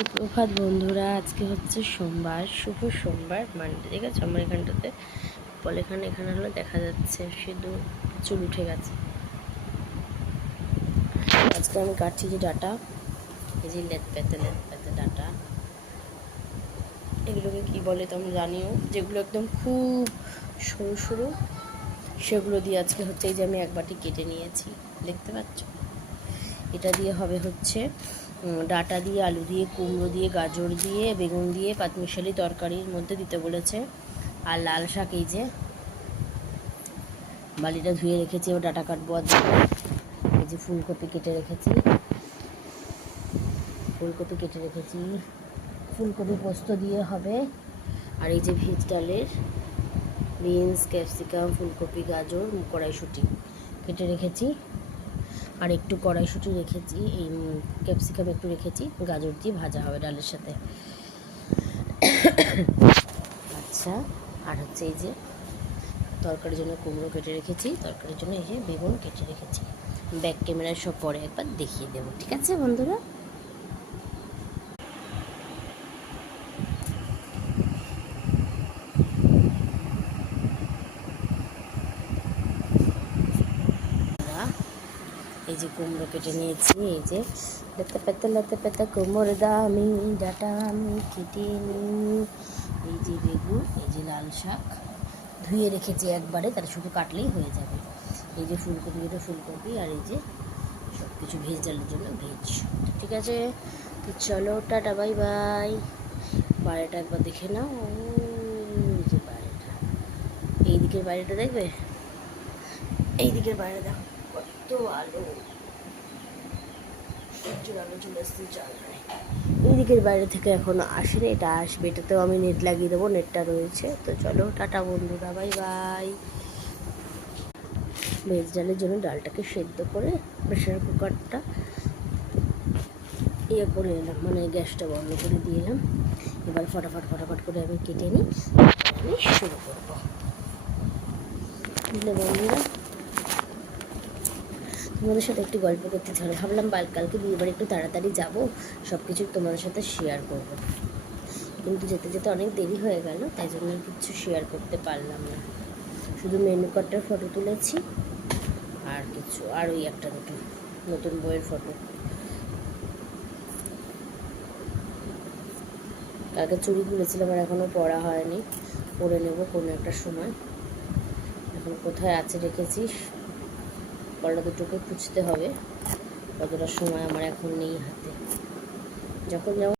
সুপ্রভাত বন্ধুরা, আজকে হচ্ছে সোমবার, শুভ সোমবার মানডে। ঠিক আছে, আমার এখানটাতে এখানে হলো দেখা যাচ্ছে শুধু চুল উঠে গেছে। আজকে আমি কাটছি যে ডাটা, এই যে লেদ পেতে ডাটা, এগুলোকে কি বলে তোমরা জানিও, যেগুলো একদম খুব সরু সরু, সেগুলো দিয়ে আজকে হচ্ছে এই যে আমি এক বাটি কেটে নিয়েছি, দেখতে পাচ্ছ। এটা দিয়ে হবে হচ্ছে ডাটা দিয়ে, আলু দিয়ে, কুমড়ো দিয়ে, গাজর দিয়ে, বেগুন দিয়ে পাঁচমিশালি তরকারির মধ্যে দিতে বলেছে। আর লাল শাক, এই যে বালিটা ধুয়ে রেখেছি, ও ডাটা কাটবো। আর এই যে ফুলকপি কেটে রেখেছি, ফুলকপি পোস্ত দিয়ে হবে। আর এই যে ভেজ ডালের বিনস, ক্যাপসিকাম, ফুলকপি, গাজর, কড়াইশুঁটি কেটে রেখেছি। আর একটু কড়াইশুঁটি রেখেছি, এই ক্যাপসিকাম একটু রেখেছি, গাজর দিয়ে ভাজা হবে ডালের সাথে। আচ্ছা, আর হচ্ছে এই যে তরকারির জন্য কুমড়ো কেটে রেখেছি, তরকারির জন্য এই যে বেগুন কেটে রেখেছি। ব্যাক ক্যামেরায় সব পরে একবার দেখিয়ে দেবো, ঠিক আছে বন্ধুরা। এই যে কুমড়ো কেটে নিয়েছি, এই যে লেতে পেতে কুমড়োর দামি ডাটা আমি কেটে নিই। এই যে বেগুন, এই যে লাল শাক ধুয়ে রেখেছি একবারে, তাহলে শুধু কাটলেই হয়ে যাবে। এই যে ফুলকপি, আর এই যে সব কিছু ভেজ ডালের জন্য ভেজ। ঠিক আছে, তো চলো, টাটা, বাই বাই। বাইরেটা একবার দেখে নাও, এই যে বাইরেটা, এই দিকের বাইরেটা দেখবে, এই দিকের বাইরে দেখো কত আলো, সূর্যের আলো চলে আসছে জানলায়। এই দিকের বাইরে থেকে এখনো আসেনি, এটা আসবে, এটাতেও আমি নেট লাগিয়ে দেবো, নেটটা রয়েছে। তো চলো, টাটা বন্ধুরা, বাই বাই। ভেজ ডালের জন্য ডালটাকে সেদ্ধ করে প্রেশার কুকারটা ইয়ে করে এলাম, মানে গ্যাসটা বন্ধ করে দিয়ে এলাম। এবার ফটাফট করে আমি কেটে নিই, আমি শুরু করবো। বুঝলে বন্ধুরা, তোমাদের সাথে একটু গল্প করতে চাই, ভাবলাম কালকে বিয়েবার একটু তাড়াতাড়ি যাব, সব কিছু তোমাদের সাথে শেয়ার করব, কিন্তু যেতে যেতে অনেক দেরি হয়ে গেল, তাই জন্য কিছু শেয়ার করতে পারলাম না। শুধু মেনু কার্ডটার ফটো তুলেছি, আর কিছু, আর ওই একটা দুটো নতুন বইয়ের ফটো। কালকে চুড়ি খুলেছিলাম, আর এখনও পরা হয়নি, পরে নেব কোনো একটা সময়। এখন কোথায় আছে রেখেছিস, কলটা দুটোকে খুঁজতে হবে, কতটা সময় আমার এখন নেই হাতে, যখন যেমন